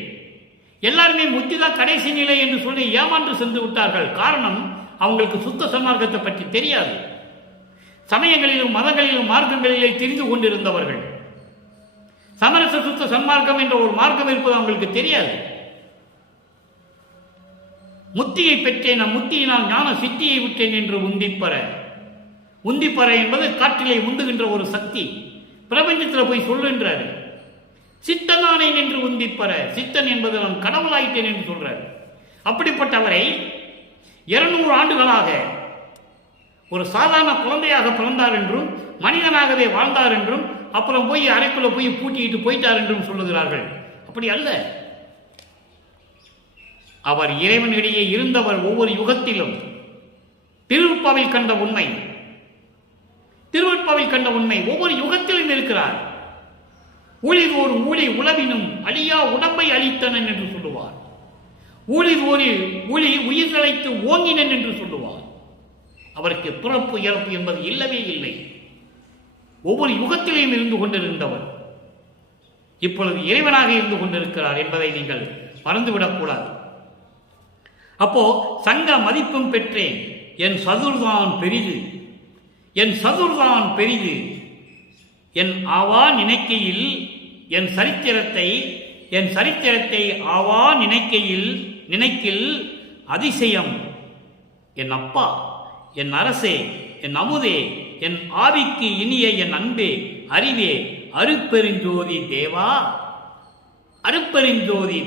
எல்லாருமே முத்தி தான் கடைசி நிலை என்று சொல்லி ஏமாற்று சென்று விட்டார்கள். காரணம், அவங்களுக்கு சுத்த சன்மார்க்கத்தை பற்றி தெரியாது. சமயங்களிலும் மதங்களிலும் மார்க்கங்களிலே தெரிந்து கொண்டிருந்தவர்கள். சமரச சுத்த சன்மார்க்கம் என்ற ஒரு மார்க்கம் இருப்பது அவங்களுக்கு தெரியாது. முத்தியை பெற்றேன், அம்முத்தியினால் ஞான சித்தியை விட்டேன் என்று உந்திப்பற என்பது காற்றிலே உந்துகின்ற ஒரு சக்தி. பிரபஞ்சத்தில் போய் சொல்லுன்றாரு. சித்தனானேன் என்று உந்திப்பற, சித்தன் என்பது நான் கடவுளாயிட்டேன் என்று சொல்றாரு. அப்படிப்பட்டவரை 200 ஆண்டுகளாக ஒரு சாதாரண குழந்தையாக பிறந்தார் என்றும் மனிதனாகவே வாழ்ந்தார் என்றும் அப்புறம் போய் அறைக்குள்ள போய் பூட்டிக்கிட்டு போயிட்டார் என்றும் சொல்லுகிறார்கள். அப்படி அல்ல. அவர் இறைவனிடையே இருந்தவர். ஒவ்வொரு யுகத்திலும் திருவருட்பாவில் கண்ட உண்மை ஒவ்வொரு யுகத்திலும் இருக்கிறார். ஊழிதோர் ஊழி உளவினும் அழியா உடம்பை அளித்தனன் என்று சொல்லுவார். ஊழிதோரில் ஊழி உயிர் தலைத்து ஓங்கினன் என்று சொல்லுவார். அவருக்கு பிறப்பு இறப்பு என்பது இல்லவே இல்லை. ஒவ்வொரு யுகத்திலையும் இருந்து கொண்டிருந்தவர் இப்பொழுது இறைவனாக இருந்து கொண்டிருக்கிறார் என்பதை நீங்கள் மறந்துவிடக்கூடாது. அப்போ சங்க மதிப்பும் பெற்றேன், என் சதுர்தான் பெரிது என் ஆவா நினைக்கையில் என் சரித்திரத்தை ஆவா நினைக்கில் அதிசயம். என் அப்பா, என் அரசே, என் அமுதே, என் ஆவிக்கு இனிய என் அன்பே, அறிவே, அருட்பெருஞ்சோதி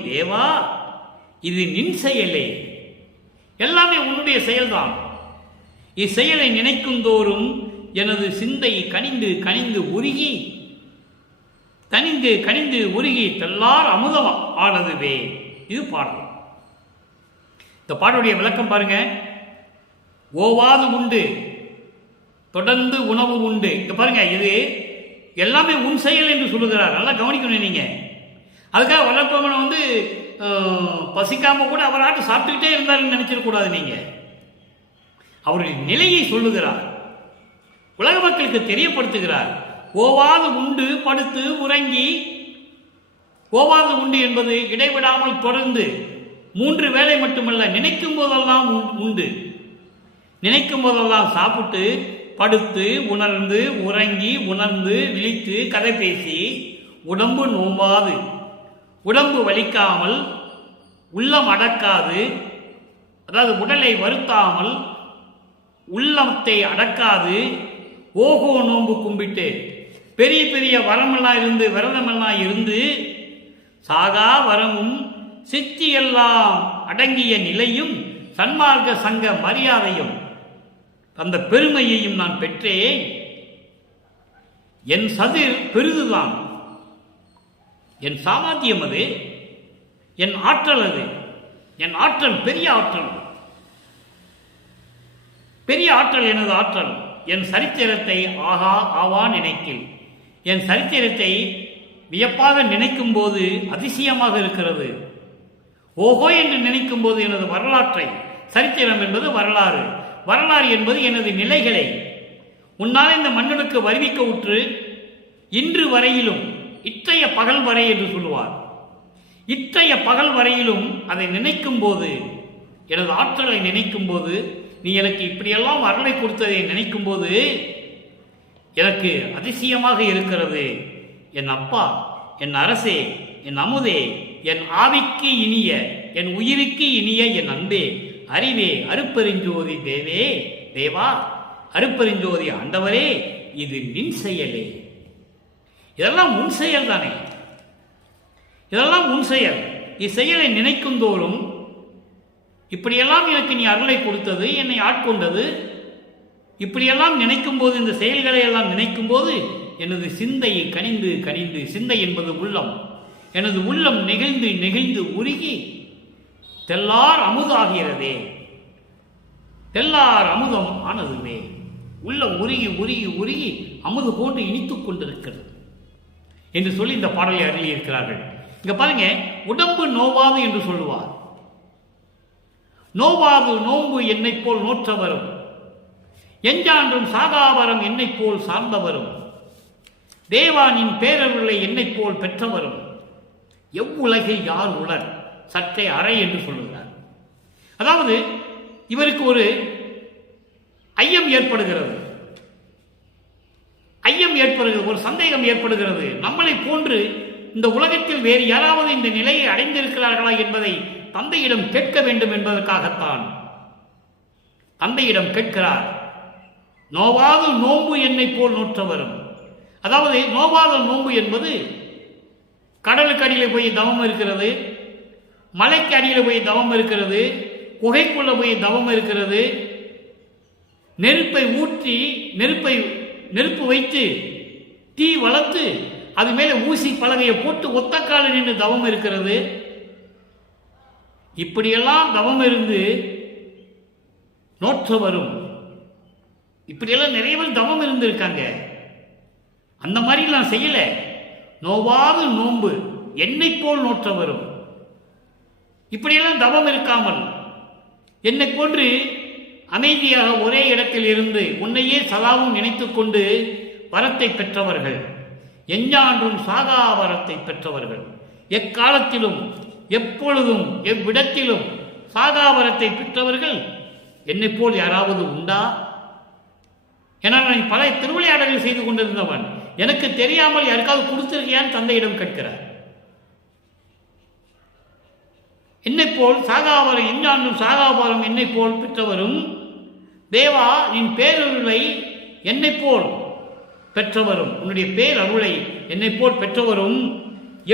தேவா, இது நின் செயலே. எல்லாமே உன்னுடைய செயல்தான். இச்செயலை நினைக்கும் தோறும் எனது சிந்தை கனிந்து உருகி தெல்லார் அமுதம் ஆனதுவே. இது பாடல். இந்த பாடலுடைய விளக்கம் பாருங்க. ஓவாது உண்டு, தொடர்ந்து உணவு உண்டு. இங்க பாருங்க, இது எல்லாமே உன் செயல் என்று சொல்லுகிறார். நல்லா கவனிக்கணும் நீங்க. அதுக்காக வளர்ப்பவன் பசிக்காம கூட அவராட்டு சாப்பிட்டுக்கிட்டே இருந்தாருன்னு நினைச்சிடக்கூடாது. நீங்க அவருடைய நிலையை சொல்லுகிறார், உலக மக்களுக்கு தெரியப்படுத்துகிறார். ஓவாது உண்டு, படுத்து உறங்கி. ஓவாது உண்டு என்பது இடைவிடாமல் தொடர்ந்து 3 வேளை மட்டுமல்ல, நினைக்கும் போதெல்லாம் உண்டு. நினைக்கும் போதெல்லாம் சாப்பிட்டு, படுத்து, உணர்ந்து, உறங்கி, உணர்ந்து, விழித்து, கதை பேசி, உடம்பு நோம்பாது, உடம்பு வலிக்காமல், உள்ளம் அடக்காது, அதாவது உடலை வருத்தாமல், உள்ளத்தை அடக்காது, ஓகோ நோன்பு கும்பிட்டு, பெரிய பெரிய விரதமெல்லாம் இருந்து, சாகா வரமும் சித்தியெல்லாம் அடங்கிய நிலையும் சன்மார்க்க சங்க மரியாதையும் அந்த பெருமையையும் நான் பெற்றேன். என் சதிர் பெரிதுதான், என் சாமர்த்தியம் அது, என் ஆற்றல் அது. என் ஆற்றல் பெரிய ஆற்றல், எனது ஆற்றல். என் சரித்திரத்தை ஆவா நினைக்கில், என் சரித்திரத்தை வியப்பாக நினைக்கும் போது அதிசயமாக இருக்கிறது. ஓஹோ என்று நினைக்கும் போது எனது வரலாற்றை, சரித்திரம் என்பது வரலாறு, வரலாறு என்பது எனது நிலைகளை உன்னால் இந்த மண்ணுக்கு வருவிக்க உற்று இன்று வரையிலும், இற்றைய பகல் வரை என்று சொல்லுவார், இற்றைய பகல் வரையிலும் அதை நினைக்கும் போது, எனது ஆற்றலை நினைக்கும் போது, நீ எனக்கு இப்படியெல்லாம் அருளை கொடுத்ததை நினைக்கும் போது எனக்கு அதிசயமாக இருக்கிறது. என் அப்பா, என் அரசே, என் அமுதே, என் ஆவிக்கு இனிய, என் உயிருக்கு இனிய என் அன்பே, அறிவே, அருட்பெருஞ்சோதி தேவா, அருட்பெருஞ்சோதி ஆண்டவரே, இது நின் செயலே. இதெல்லாம் உன் செயல் தானே, இதெல்லாம் உன் செயல். இச்செயலை நினைக்கும் தோறும் இப்படியெல்லாம் எனக்கு நீ அருளை கொடுத்தது, என்னை ஆட்கொண்டது, இப்படியெல்லாம் நினைக்கும் போது, இந்த செயல்களை எல்லாம் நினைக்கும் போது எனது சிந்தை கனிந்து, சிந்தை என்பது உள்ளம், எனது உள்ளம் நெகிழ்ந்து உருகி தெல்லார் அமுதாகிறதே, தெல்லார் அமுதம் ஆனதுவே. உள்ளம் உருகி அமுது போன்று இனித்துக் கொண்டிருக்கிறது என்று சொல்லி இந்த பாடலை அருளியிருக்கிறார்கள். இங்க பாருங்க, உடம்பு நோவாது என்று சொல்லுவார். நோவாது நோன்பு என்னை போல் நோற்றவரும், எஞ்சான்றும் சாகாவரம் என்னை போல் சார்ந்தவரும், தேவானின் பேரருளை என்னை போல் பெற்றவரும், எவ்வுலகில் யார் உளர் சற்றே அறை என்று சொல்லுகிறார். அதாவது இவருக்கு ஒரு ஐயம் ஏற்படுகிறது, ஒரு சந்தேகம் ஏற்படுகிறது. நம்மளை போன்று இந்த உலகத்தில் வேறு யாராவது இந்த நிலையை அடைந்திருக்கிறார்களா என்பதை தந்தையிடம் கேட்க வேண்டும் என்பதற்காகத்தான் தந்தையிடம் கேட்கிறார். நோவாது நோன்பு என்னை போல் நோற்றவரும். அதாவது நோவாத நோன்பு என்பது கடலுக்கு அடியில் போய் தவம் இருக்கிறது, மலைக்கு அடியில் போய் தவம் இருக்கிறது, குகைக்குள்ள போய் தவம் இருக்கிறது, நெருப்பை ஊற்றி நெருப்பு வைத்து தீ வளர்த்து அது மேலே ஊசி பலகையை போட்டு ஒத்தக்கால நின்று தவம் இருக்கிறது. இப்படியெல்லாம் தவம் இருந்து நோற்ற வரும். இப்படியெல்லாம் நிறைய பேர் தவம் இருந்திருக்காங்க. அந்த மாதிரி நான் செய்யல. நோவாது நோன்பு என்னை போல் நோற்ற வரும். இப்படியெல்லாம் தவம் இருக்காமல் என்னை போன்று அமைதியாக ஒரே இடத்தில் இருந்து உன்னையே சதாவும் நினைத்துக் கொண்டு வரத்தை பெற்றவர்கள், எஞ்ஞான்றும் சாகா வரத்தை பெற்றவர்கள், எக்காலத்திலும் எப்பொழுதும் எவ்விடத்திலும் சாகாவரத்தை பெற்றவர்கள் என்னை போல் யாராவது உண்டா? என நான் பல திருவிளையாடல்கள் செய்து கொண்டிருந்தவன். எனக்கு தெரியாமல் யாருக்காவது கொடுத்திருக்கியான்னு தந்தையிடம் கேட்கிறார். என்னை போல் சாகாவரம் இன்னாண்டும் சாகாபாரம் என்னை போல் பெற்றவரும் தேவா என் பேரருளை என்னை போல் பெற்றவரும், உன்னுடைய பேரருளை என்னை போல் பெற்றவரும்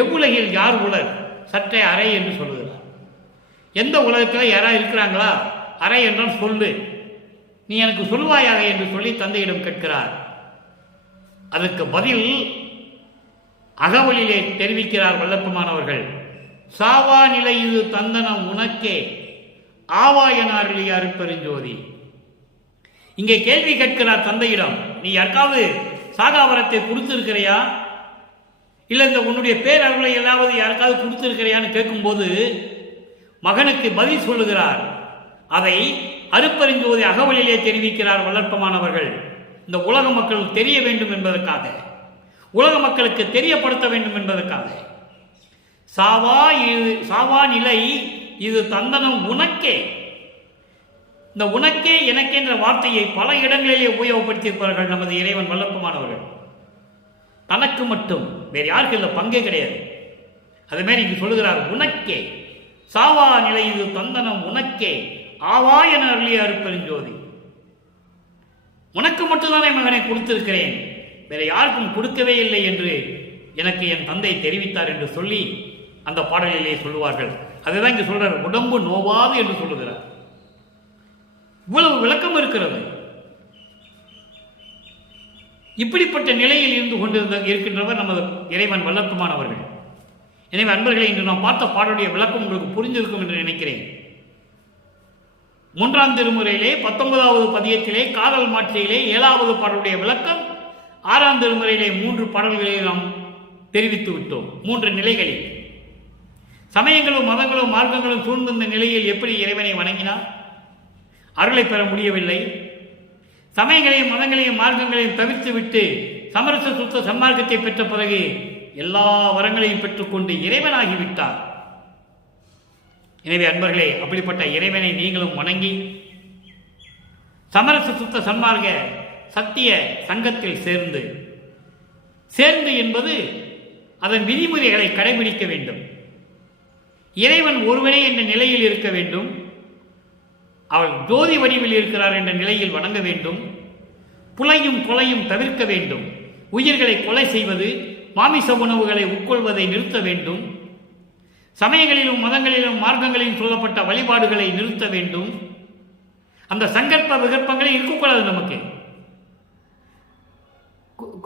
எவ்வுலகில் யார் உலர் சற்றே அறை என்று சொல்லுகிறார். எந்த உலகத்தில் யாராவது இருக்கிறாங்களா? அறை என்றால் சொல்லு, நீ எனக்கு சொல்வாயாக என்று சொல்லி தந்தையிடம் கேட்கிறார். அதற்கு பதில் அகவலிலே தெரிவிக்கிறார் வல்லப்பமானவர்கள். சாவா நிலை இது தந்தனம் உனக்கே ஆவா என அருளிய அருட்பெருஞ்சோதி. இங்கே கேள்வி கேட்கிறார் தந்தையிடம், நீ யாருக்காவது சாகாவரத்தை கொடுத்திருக்கிறையா, இல்லை இந்த உன்னுடைய பேரருளை எல்லாவது யாருக்காவது கொடுத்திருக்கிறையான்னு கேட்கும்போது மகனுக்கு பதில் சொல்லுகிறார். அதை அருட்பெருஞ்சோதி அகவலிலே தெரிவிக்கிறார் வல்லற்பமானவர்கள். இந்த உலக மக்கள் தெரிய வேண்டும் என்பதற்காக, உலக மக்களுக்கு தெரியப்படுத்த வேண்டும் என்பதற்காக. சாவா நிலை இது தந்தனம் உனக்கே. இந்த உனக்கே எனக்கே என்ற வார்த்தையை பல இடங்களிலே உபயோகப்படுத்தியிருப்பார்கள் நமது இறைவன் வல்லப்பமானவர்கள். தனக்கு மட்டும், வேறு யாருக்கு இல்லை, பங்கே கிடையாது. அதுமாரி இங்கு சொல்லுகிறார், உனக்கே சாவா நிலை இது தந்தனம் உனக்கே ஆவா என அருளிய அருட்பெருஞ்சோதி. உனக்கு மட்டும்தானே மகனை கொடுத்திருக்கிறேன், வேற யாருக்கும் கொடுக்கவே இல்லை என்று எனக்கு என் தந்தை தெரிவித்தார் என்று சொல்லி அந்த பாடலிலே சொல்லுவார்கள். அதுதான் இங்கு சொல்றார், உடம்பு நோவாது என்று சொல்லுகிறார். இவ்வளவு விளக்கம் இருக்கிறது. இப்படிப்பட்ட நிலையில் இருந்து இருக்கின்றவர் நமது இறைவன் வல்லற்பமானவர்கள். எனவே அன்பர்களை, இன்று நாம் பார்த்த பாடலுடைய விளக்கம் உங்களுக்கு புரிந்திருக்கும் என்று நினைக்கிறேன். 3ஆம் திருமுறையிலே 19வது பதியத்திலே காதல் மாட்சியிலே 7வது பாடலுடைய விளக்கம், 6ஆம் திருமுறையிலே 3 பாடல்களை நாம் தெரிவித்து விட்டோம். 3 நிலைகளில் சமயங்களும் மதங்களும் மார்க்கங்களும் சூழ்ந்திருந்த நிலையில் எப்படி இறைவனை வணங்கினார், அருளை பெற முடியவில்லை. சமயங்களையும் மதங்களையும் மார்க்கங்களையும் தவிர்த்து விட்டு சமரச சுத்த சன்மார்க்கத்தை பெற்ற பிறகு எல்லா வரங்களையும் பெற்றுக்கொண்டு இறைவனாகிவிட்டார். எனவே அன்பர்களே, அப்படிப்பட்ட இறைவனை நீங்களும் வணங்கி சமரச சுத்த சன்மார்க்க சத்திய சங்கத்தில் சேர்ந்து என்பது அதன் விதிமுறைகளை கடைபிடிக்க வேண்டும். இறைவன் ஒருவனே என்ற நிலையில் இருக்க வேண்டும். அவள் ஜோதி வடிவில் இருக்கிறார் என்ற நிலையில் வணங்க வேண்டும். புலையும் கொலையும் தவிர்க்க வேண்டும். உயிர்களை கொலை செய்வது, மாமிச உணவுகளை உட்கொள்வதை நிறுத்த வேண்டும். சமயங்களிலும் மதங்களிலும் மார்க்கங்களிலும் சொல்லப்பட்ட வழிபாடுகளை நிறுத்த வேண்டும். அந்த சங்கற்ப விகற்பங்களை இருக்கக்கூடாது நமக்கு.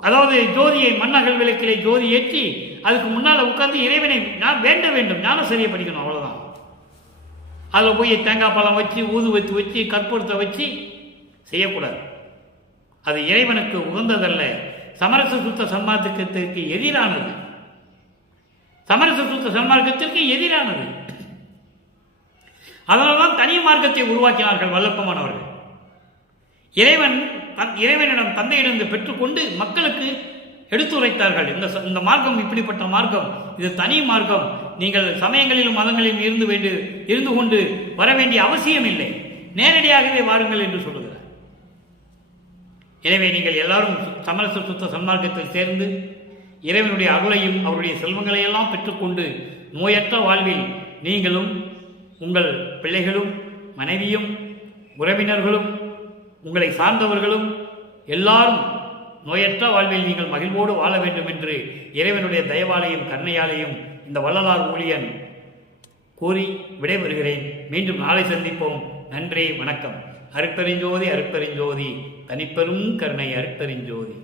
அதாவது ஜோதியை மண்ணகல் விளக்கிலே ஜோதி ஏற்றி அதுக்கு முன்னால் உட்கார்ந்து இறைவனை நான் வேண்ட வேண்டும், ஞானசரியை படிக்கணும், அவ்வளவுதான். அதில் போய் தேங்காய் பழம் வச்சு ஊதுவத்தி வச்சு கற்பூரத்தை வச்சு செய்யக்கூடாது. அது இறைவனுக்கு உகந்ததல்ல, சமரச சுத்த சன்மார்க்கத்திற்கு எதிரானது. சமரச சுத்த சன்மார்க்கத்திற்கு எதிரானது. அதனால்தான் தனி மார்க்கத்தை உருவாக்கினார்கள் வல்லப்பமானவர்கள். இறைவனிடம் தந்தையிடம் பெற்றுக்கொண்டு மக்களுக்கு எடுத்துரைத்தார்கள். இந்த மார்க்கம் இப்படிப்பட்ட மார்க்கம், இது தனி மார்க்கம். நீங்கள் சமயங்களிலும் மதங்களிலும் இருந்து கொண்டு வர வேண்டிய அவசியம் இல்லை, நேரடியாகவே வாருங்கள் என்று சொல்லுகிறார். எனவே நீங்கள் எல்லாரும் சமரச சுத்த சன்மார்க்கத்தில் சேர்ந்து இறைவனுடைய அருளையும் அவருடைய செல்வங்களை எல்லாம் பெற்றுக்கொண்டு நோயற்ற வாழ்வில் நீங்களும் உங்கள் பிள்ளைகளும் மனைவியும் உறவினர்களும் உங்களை சார்ந்தவர்களும் எல்லாரும் நோயற்ற வாழ்வில் நீங்கள் மகிழ்வோடு வாழ வேண்டும் என்று இறைவனுடைய தயவாலையும் கருணையாலையும் இந்த வள்ளலார் ஊழியன் கூறி விடைபெறுகிறேன். மீண்டும் நாளை சந்திப்போம். நன்றி, வணக்கம். அருட்பெருஞ்சோதி அருட்பெருஞ்சோதி, தனிப்பெரும் கருணை அருட்பெருஞ்சோதி.